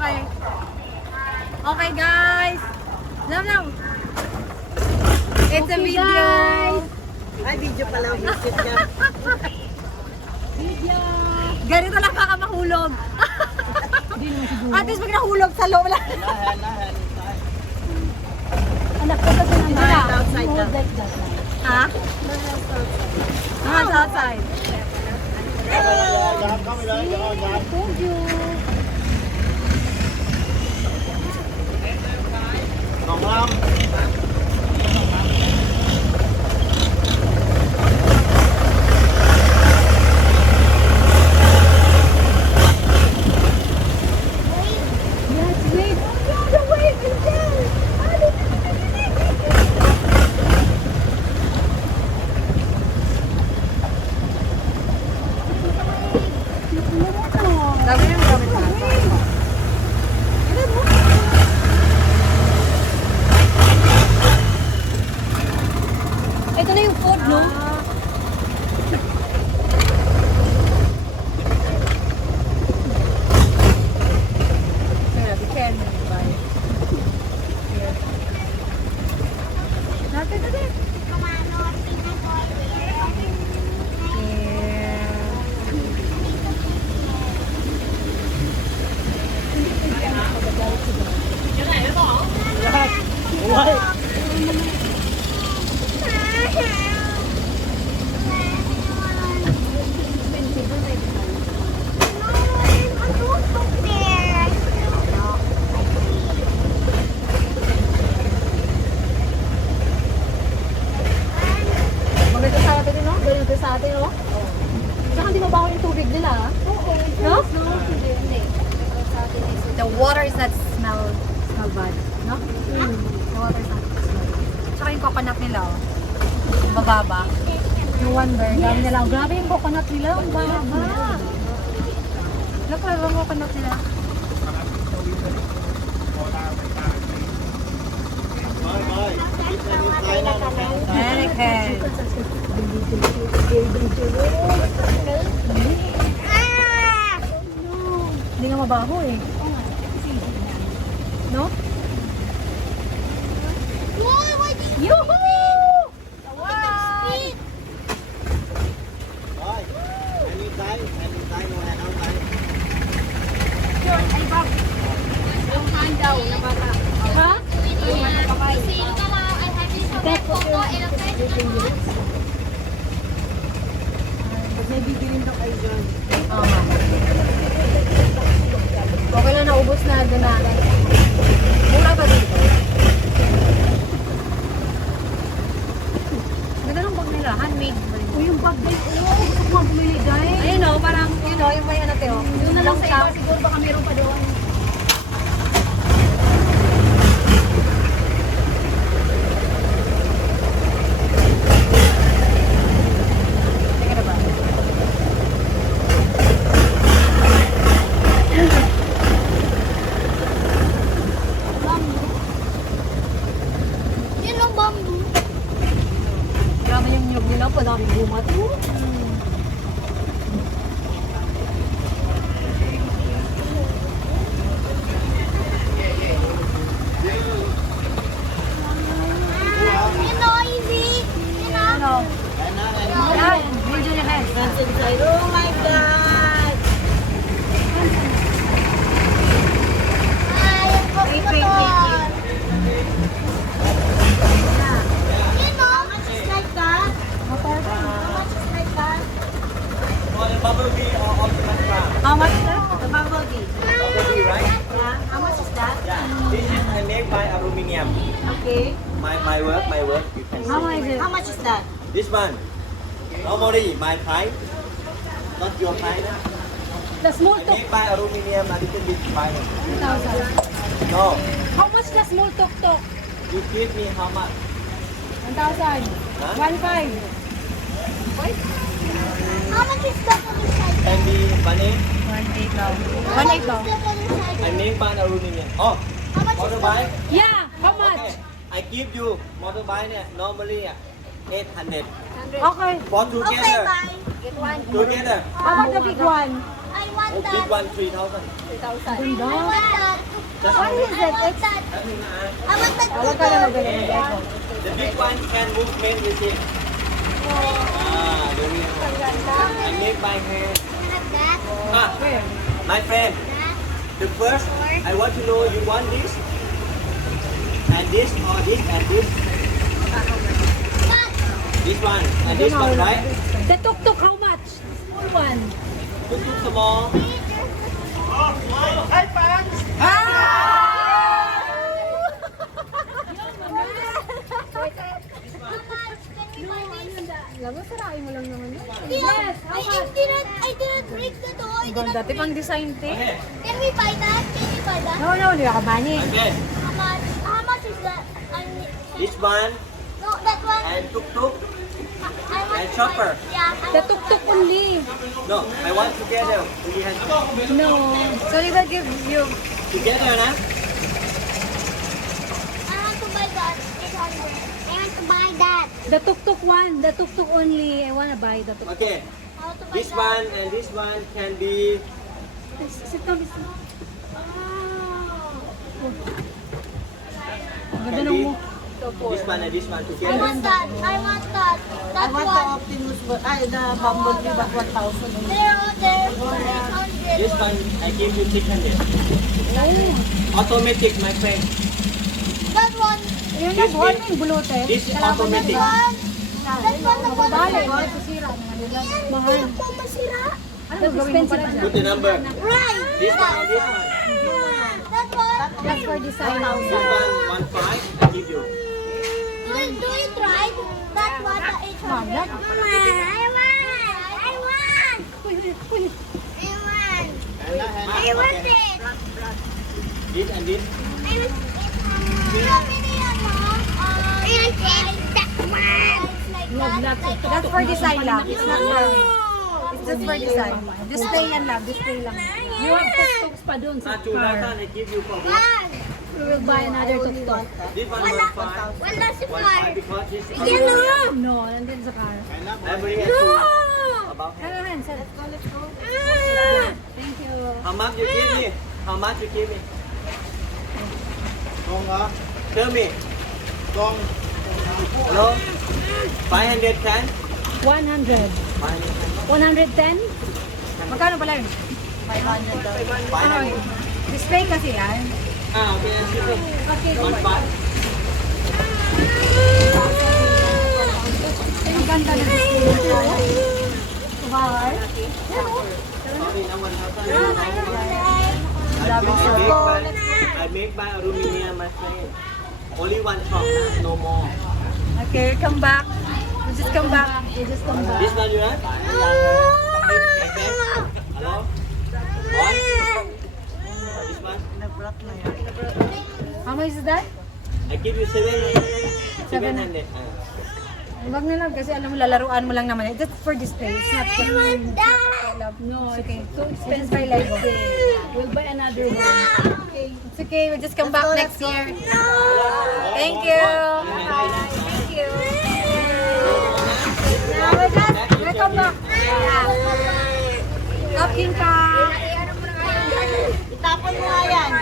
Okay. Okay, guys. Lang. It's a video. Guys. Ay, video pala. Video niya. Video. Ganito lang baka mahulog. At least pag nahulog sa loob lang. Anak ko kasi naman. Outside na. Ha? Hands outside. Told you. Còn không? Let's wait. The wave is there. Dami yung gamit na. Ito na yung food, no? Kaya, be careful. Bye. Natin. Yeah. Maganda sa atin, no? Ganito sa atin, no? Tsaka hindi mabaho yung tubig nila, ha? Oo. No? Hindi. The water is not smell bad, no? The water is not smell bad. Tsaka yung coconut nila, oh. Mababa. Yung one burn, dami nila. Grabe yung coconut nila, ang baba. Look, yung coconut nila. American. Hindi nga mabaho eh. No? Yoo-hoo! Rồi. Em đi tay ngồi hàng không tay. Ha? May bibilin daw kayo dyan. Okay lang, naubos na doon na. Mura ba dito? Ganda ng bag nila, handmade ba rin? Yung bag din. Gusto ko bumili, guys. Ayun o, parang, yun o, yung may ano teo. Yun na lang sa iba. Siguro baka meron pa doon. Teka na ba? Yun ang bamboo. Grabe yung nyug nila, padaming bumat. Ano? Yan, video niya guys. Inside. Oh my God! Wait, wait, wait. For the bubble tea or ultimate bar. How much is that? The bubble tea. Bubble tea, right? Yeah. How much is that? Yeah. This is I make by aluminium. Okay. My work. You can How see. much is it? How much is that? This one. Normally my price. Not your price. The small I tuk. make by aluminium a little bit finer. 1,000. No. How much the small tuk-tuk? You give me how much? 1,000. Huh? 1,500. How much is that on the side? Can be funny. 1.8 daw. How much is that on the side? I make by aluminium. Oh, How much is motorbike. Yeah, how much? Okay. I give you motorbikeเนี่ย normally 800. Okay. For Okay, together. bye. Get one. Together. How about the big one? I want Oh, big that. one 3,000. 3,000. I want that. Just What is it? It's I want that. Huwag ka na magaling. the big one can movement with it. Ah, the real one. I make by hand. That. Ah, my friend. That. The first, I want to know you want this and this or this and this. That. This one and this one, right? The tuk-tuk, how much? Small one. Too small. How much? Can we buy this? Lago, sarain mo lang naman yun. Yes. I didn't break the door. I Ganda, didn't dati pang design te. Okay. Can we buy that? Can we buy that? No, hindi ako bani. Okay. How much? How much is that? This one No, that one. and tuk tuk. I want and to chopper. buy- Yeah. I The want to tuk-tuk buy that. only. No, I want together. We have No. So, di ba give you... together, na? I want to buy that. 800. I want to buy that. The tuk-tuk one. The tuk-tuk only. I wanna buy the tuk-tuk. Okay. I want to buy This that. one and this one can be. Sit down, sit down. Ang Can ganda be ng mo. this one and this one I together. want that. I want that. I That want the one. Optimus, but the Bumblebee, but 1,000 only. There, there. For 800. This one I give you 600. Automatic, my friend. That one. Yung This nag-hold means- mo yung bulute. This is automatic. One. That one. The one. Bale, masisira naman nila. Mahal. Ito masira. Ano gagawin mo pala dyan? Put the number. Right. This one and this one. That one. That's for design. This one 1.5. I give you. Do it right. That one. The 800. that- Mama, I want. I want. I want it. This and this. I want it. How many Mom? I want that one. That's for design lang. It's not for... It's just for design. Display yan lang. Display lang. You have tuk-tuks pa dun sa Ah, two car. latan I give you for this. One. We will buy another tuk-tuk. This one Wala. 1.5. Wala si 1.5 Mar. because this is Yan na. No, nandun sa car. I bring it to about. Ano yan? Sir? Thank you. How much you give me? How much you give me? Tell me. Hello? 500 can? 100. 500 can. 110? Magkano pala yun? 500. Display kasi yan. Ah, okay. Okay, 1.5. ang ganda ng display. Bar. Sorry, na 1,000. I make by aluminum, my friend. Only one shop, no more. Okay, come back. We just come back. This one you want? Okay. Hello? What? This one? How much is that? I give you 700. Wag na lang kasi alam mo lalaruan mo lang naman. It's just for display. It's not just No, it's okay. Too It's expensive. by like We'll buy another one. It's okay. We'll just come back next year. Thank you. Thank you. Now we'll come back. Cooking ka. Itapon mo nga yan.